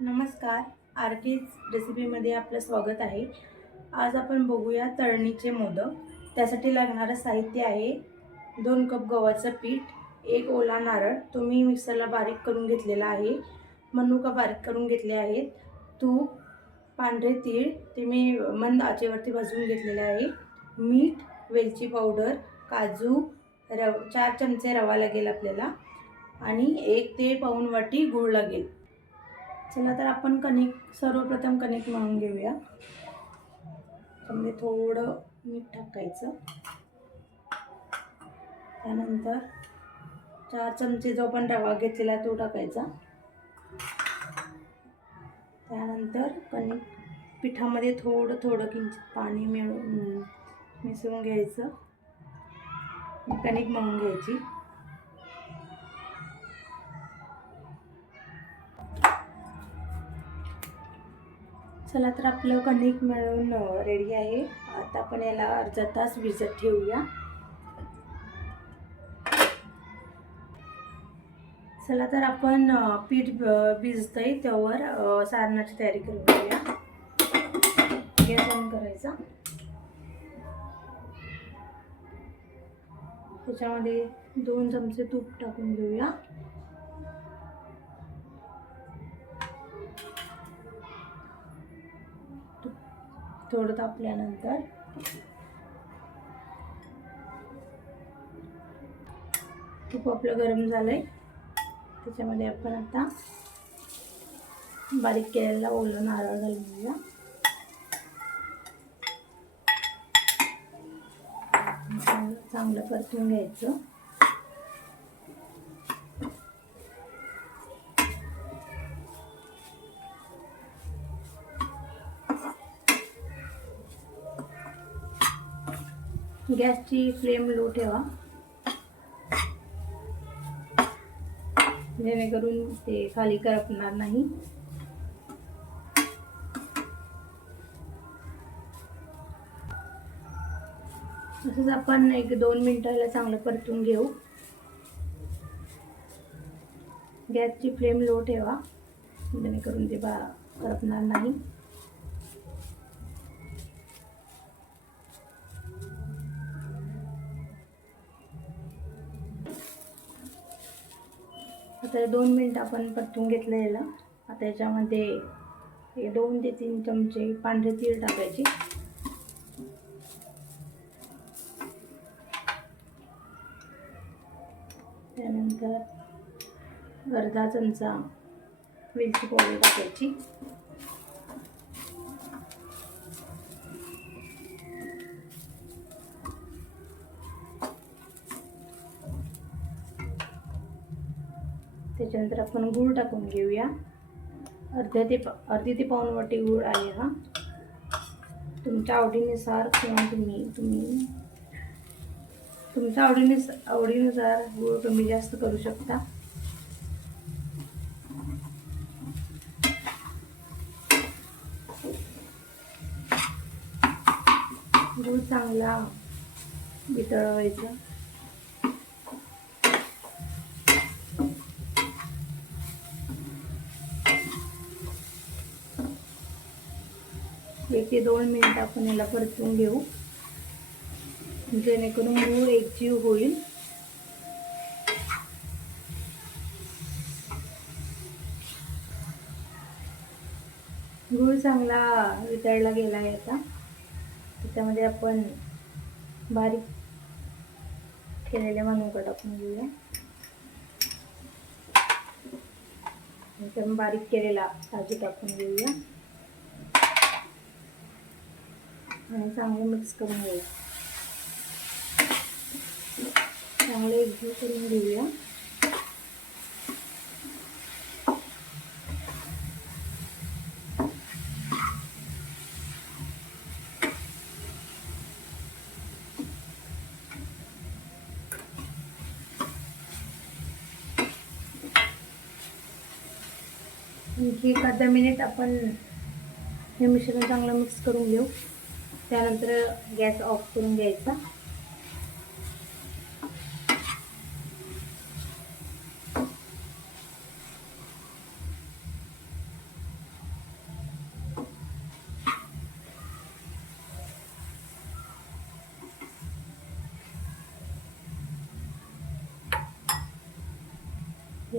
नमस्कार. आरतीज रेसिपीमध्ये आपलं स्वागत आहे. आज आपण बघूया तळणीचे मोदक. त्यासाठी लागणारं साहित्य आहे 2 कप गव्हाचं पीठ, 1 ओला नारळ तुम्ही मिक्सरला बारीक करून घेतलेला आहे, मनुका बारीक करून घेतले आहेत, तूप, पांढरे तीळ ते मी मंद आचेवरती भाजून घेतलेले आहे, मीठ, वेलची पावडर, काजू, 4 चमचे रवा लागेल आपल्याला आणि 1 ते पाऊण वाटी गूळ लागेल. चला तर आपण सर्वप्रथम कणिक मळून घेऊया. त्यामध्ये थोडं मीठ टाकायचं. त्यानंतर 4 चमचे जो आपण रवा घेतलेला तो टाकायचा. त्यानंतर कणिक पिठामध्ये थोडं थोडं किंचित पाणी मिसळून घ्यायचं. कणिक मळून घ्यायची. चला तर आपलं कणिक मळून रेडी आहे. आता आपण याला अर्धा तास भिजत ठेवूया. चला तर आपण पीठ भिजतंय त्यावर सारणाची तयारी करून घेऊया. गॅस ऑन करायचा. त्याच्यामध्ये 2 चमचे तूप टाकून घेऊया. थोडं तापल्यानंतर तूप आपलं गरम झालंय. त्याच्यामध्ये आपण आता बारीक केलेला ओला नारळ घालून घेऊया. चांगलं परतून घ्यायचं. गॅसची फ्लेम लो ठेवा, जेणेकरून ते खाली करपणार नाही. तसंच आपण 1-2 मिनिटाला चांगलं परतून घेऊ. गॅसची फ्लेम लो ठेवा, जेणेकरून ते करपणार नाही. आता 2 मिनिट आपण परतून घेतलं याला. आता याच्यामध्ये 2 ते 3 चमचे पांढरे तीळ टाकायचे. त्यानंतर अर्धा चमचा वेलची पावडर टाकायची. त्याच्यानंतर आपण गूळ टाकून घेऊया. अर्धी ते पाऊण वाटी गूळ आहे हा. तुमच्या आवडीनुसार किंवा तुम्ही तुमच्या आवडीनुसार गूळ कमी जास्त करू शकता. गूळ चांगला वितळवायचा. एक ते 2 मिनिट आपण याला परतून घेऊ, जेणेकरून गूळ एकजीव होईल. गूळ चांगला वितळला गेला आहे. आता त्याच्यामध्ये आपण बारीक केलेले मनुका टाकून घेऊया. बारीक केलेला काजू टाकून घेऊया आणि चांगले मिक्स करून घेऊया. चांगले एकजीव करून घेऊया. आणखी 1-2 मिनिट आपण हे मिश्रण चांगलं मिक्स करून घेऊ. त्यानंतर गॅस ऑफ करून घ्यायचा.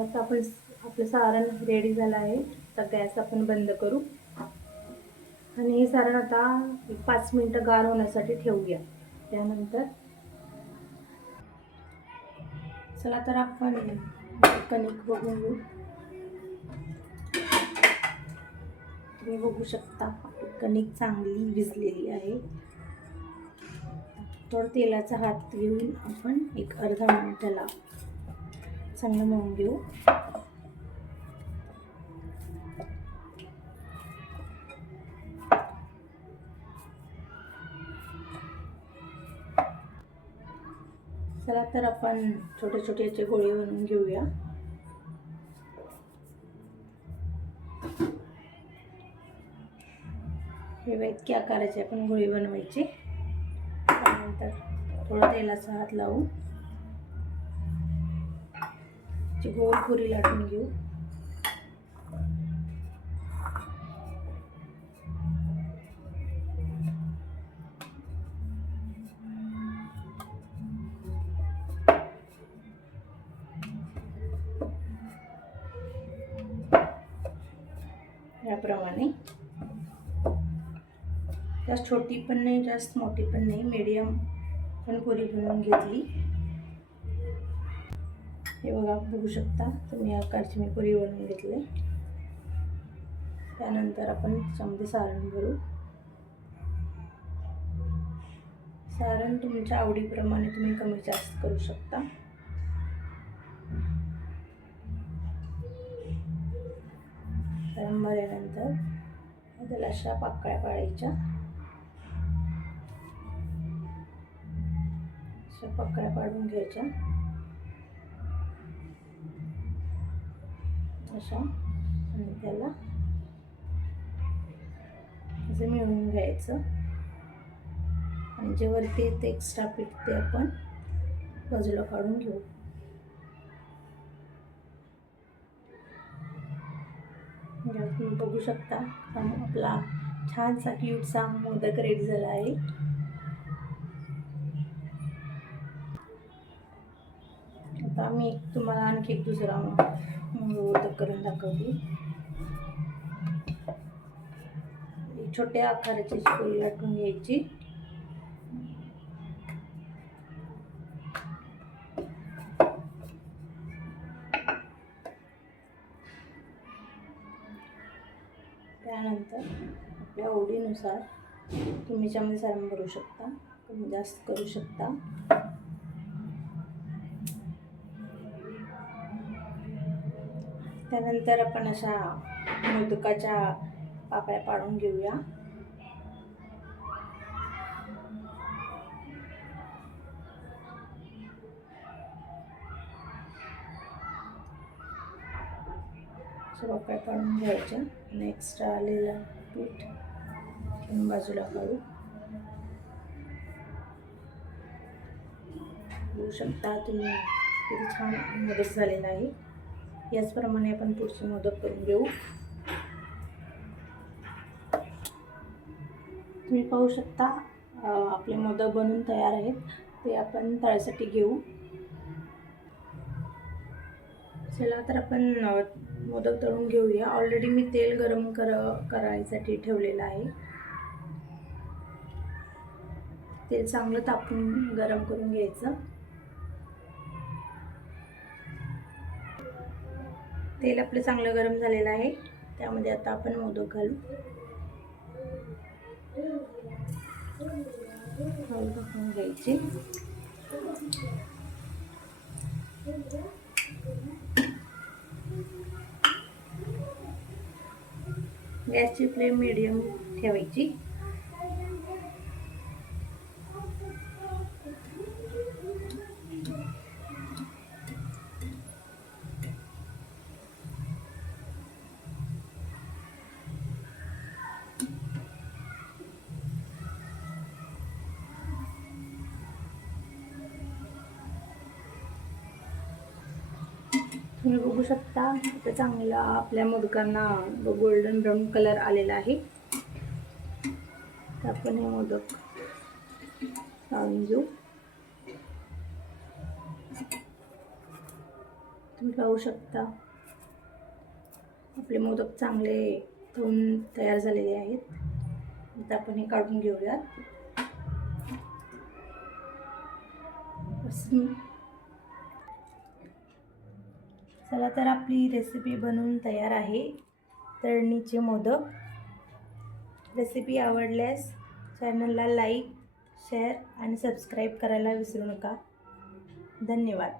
आता आपण आपलं सारण रेडी झालं आहे. तर गॅस आपण बंद करू आणि हे सारण आता 5 मिनिटं गार होण्यासाठी ठेवूया. त्यानंतर चला तर आपण कणिक बघून घेऊ. तुम्ही बघू शकता कणिक चांगली भिजलेली आहे. थोडं तेलाचा हात घेऊन आपण एक अर्धा मिनिट त्याला चांगलं मळून घेऊ. चला तर आपण छोटे छोटे याचे गोळे बनवून घेऊया. हे इतके आकाराचे आपण गोळे बनवायचे. त्यानंतर थोडं तेलाचा हात लावून गोल पुरी लाटून घेऊ. याप्रमाणे जास्त छोटी पण नाही जास्त मोठी पण नाही, मीडियम पण पुरी बनवून घेतली. हे बघू शकता तुम्ही आकारची मी पुरी बनवून घेतली. त्यानंतर आपण त्याच्यामध्ये सारण भरू. सारण तुमच्या आवडीप्रमाणे तुम्ही कमी जास्त करू शकता. सारण भरल्यानंतर त्याला अशा पाकळ्या पाडायच्या. अशा पाकळ्या पाडून घ्यायच्या अशा आणि त्याला असं मिळवून घ्यायचं आणि जे वरती ते एक्स्ट्रा पीठ ते आपण बाजूला काढून घेऊ. तुम्ही बघू शकता आपला छानसा क्यूटसा मोदक रेडी झाला आहे. आता मी तुम्हाला आणखी एक दुसरा मोदक करून दाखवते. छोट्या आकाराची पोळी लाटून घ्यायची. त्यानंतर आपल्या आवडीनुसार तुम्ही याच्यामध्ये सारण भरू शकता, कमी जास्त करू शकता. त्यानंतर आपण अशा मोदकाच्या पाकळ्या पाडून घेऊया. पाकळ्या पाडून घ्यायच्या आणि एक्स्ट्रा आलेलं पीठ घेऊन बाजूला काढू. बघू शकता तुम्ही किती छान मोदक झालेला आहे. याचप्रमाणे आपण पुढचे मोदक करून घेऊ. तुम्ही पाहू शकता आपले मोदक बनून तयार आहेत. ते आपण तळासाठी घेऊ. चला तर आपण मोदक तळून घेऊया. ऑलरेडी मी तेल गरम करायसाठी ठेवलेलं आहे. तेल चांगलं तापून गरम करून घ्यायचं. तेल आपलं चांगलं गरम झालेलं आहे. त्यामध्ये आता आपण मोदक घालू. टाकून घ्यायचे. गॅसची फ्लेम मीडियम ठेवायची. तुम्ही बघू शकता आता चांगला आपल्या मोदकांना गोल्डन ब्राऊन कलर आलेला आहे. तर आपण हे मोदक काढून घेऊ. तुम्ही पाहू शकता आपले मोदक चांगले होऊन तयार झालेले आहेत. आता आपण हे काढून घेऊयात. चला तर आपली रेसिपी बनवून तयार आहे, तळणीचे मोदक. रेसिपी आवडल्यास चॅनलला लाईक, शेअर आणि सबस्क्राईब करायला विसरू नका. धन्यवाद.